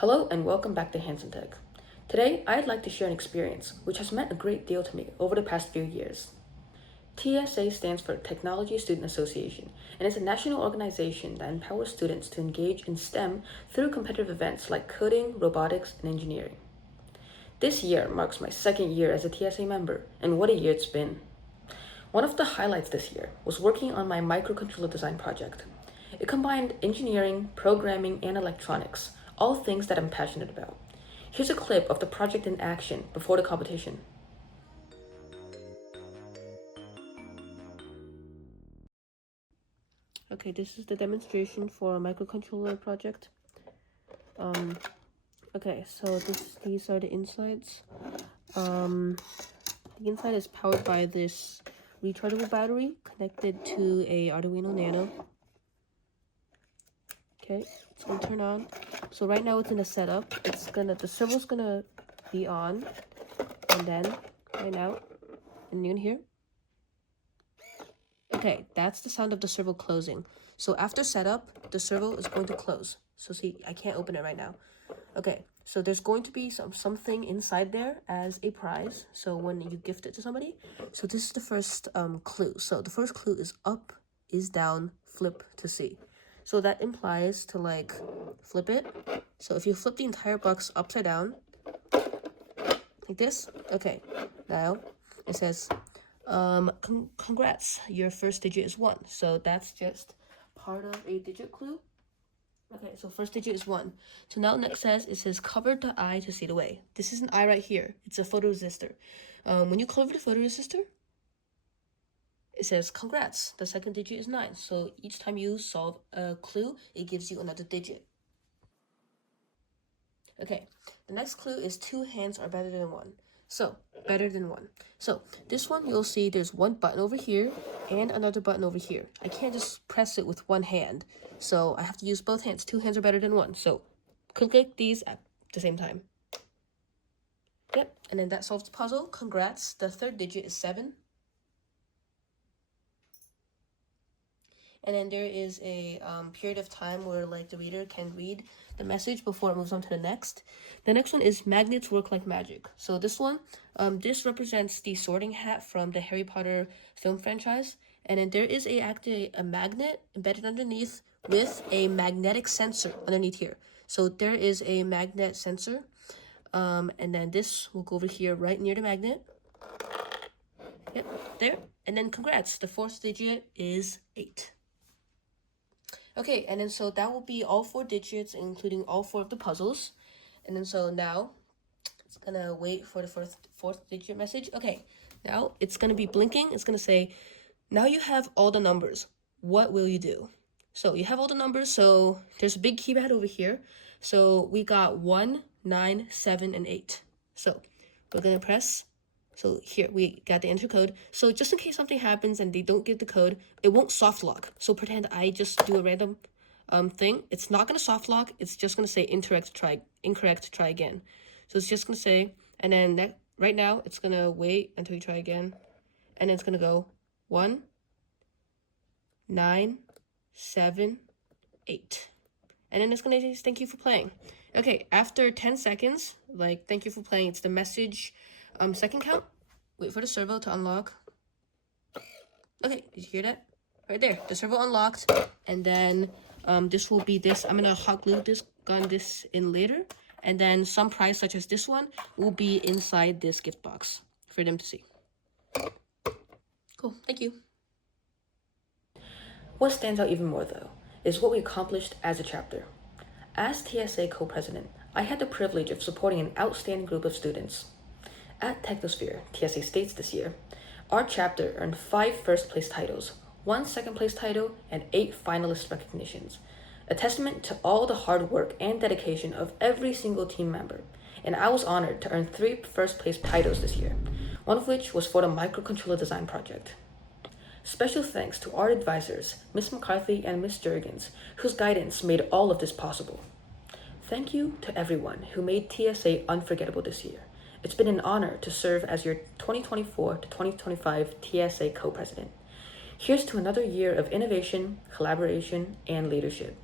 Hello and welcome back to Hands on Tech. Today, I'd like to share an experience which has meant a great deal to me over the past few years. TSA stands for Technology Student Association and is a national organization that empowers students to engage in STEM through competitive events like coding, robotics, and engineering. This year marks my second year as a TSA member, and what a year it's been. One of the highlights this year was working on my microcontroller design project. It combined engineering, programming, and electronics, all things that I'm passionate about. Here's a clip of the project in action before the competition. Okay, this is the demonstration for a microcontroller project. Okay, so these are the insides. The inside is powered by this rechargeable battery connected to a Arduino Nano. Okay, it's gonna turn on. So right now it's in a setup. The servo's gonna be on, and then right now, and you can hear. Okay, that's the sound of the servo closing. So after setup, the servo is going to close. So see, I can't open it right now. Okay, so there's going to be something inside there as a prize. So when you gift it to somebody, so this is the first clue. So the first clue is up, is down, flip to see. So that implies to like flip it. So if you flip the entire box upside down, like this, okay, now it says, congrats, your first digit is 1. So that's just part of a digit clue. Okay, so first digit is 1. So now next it says cover the eye to see the way. This is an eye right here. It's a photoresistor. When you cover the photoresistor, it says congrats. The second digit is 9. So each time you solve a clue, it gives you another digit. Okay, the next clue is 2 hands are better than 1. So, better than 1. So, this one you'll see there's one button over here and another button over here. I can't just press it with one hand. So, I have to use both hands. 2 hands are better than 1. So, click these at the same time. Yep, and then that solves the puzzle. Congrats. The third digit is 7. And then there is a period of time where like the reader can read the message before it moves on to the next. The next one is magnets work like magic. So this one, this represents the sorting hat from the Harry Potter film franchise. And then there is actually a magnet embedded underneath with a magnetic sensor underneath here. So there is a magnet sensor. And then this will go over here right near the magnet. Yep, there. And then congrats, the fourth digit is 8. Okay, and then so that will be all 4 digits, including all 4 of the puzzles. And then so now, it's gonna wait for the fourth digit message. Okay, now it's gonna be blinking. It's gonna say, now you have all the numbers. What will you do? So you have all the numbers, so there's a big keypad over here. So we got 1, 9, 7, and 8. So we're gonna press. So here, we got the enter code. So just in case something happens and they don't get the code, it won't soft lock. So pretend I just do a random thing. It's not going to soft lock. It's just going to say incorrect, try again. So it's just going to say, and then right now, it's going to wait until you try again. And then it's going to go 1, 9, 7, 8. And then it's going to say, thank you for playing. Okay, after 10 seconds, like, thank you for playing, it's the message second count. Wait for the servo to unlock. Okay, did you hear that? Right there, the servo unlocked. And then this will be this. I'm gonna hot glue this in later. And then some prize such as this one will be inside this gift box for them to see. Cool, thank you. What stands out even more though is what we accomplished as a chapter. As TSA co-president, I had the privilege of supporting an outstanding group of students. At Technosphere, TSA States this year, our chapter earned 5 first-place titles, 1 second-place title, and 8 finalist recognitions, a testament to all the hard work and dedication of every single team member, and I was honored to earn 3 first-place titles this year, one of which was for the microcontroller design project. Special thanks to our advisors, Ms. McCarthy and Ms. Jurgens, whose guidance made all of this possible. Thank you to everyone who made TSA unforgettable this year. It's been an honor to serve as your 2024 to 2025 TSA co-president. Here's to another year of innovation, collaboration, and leadership.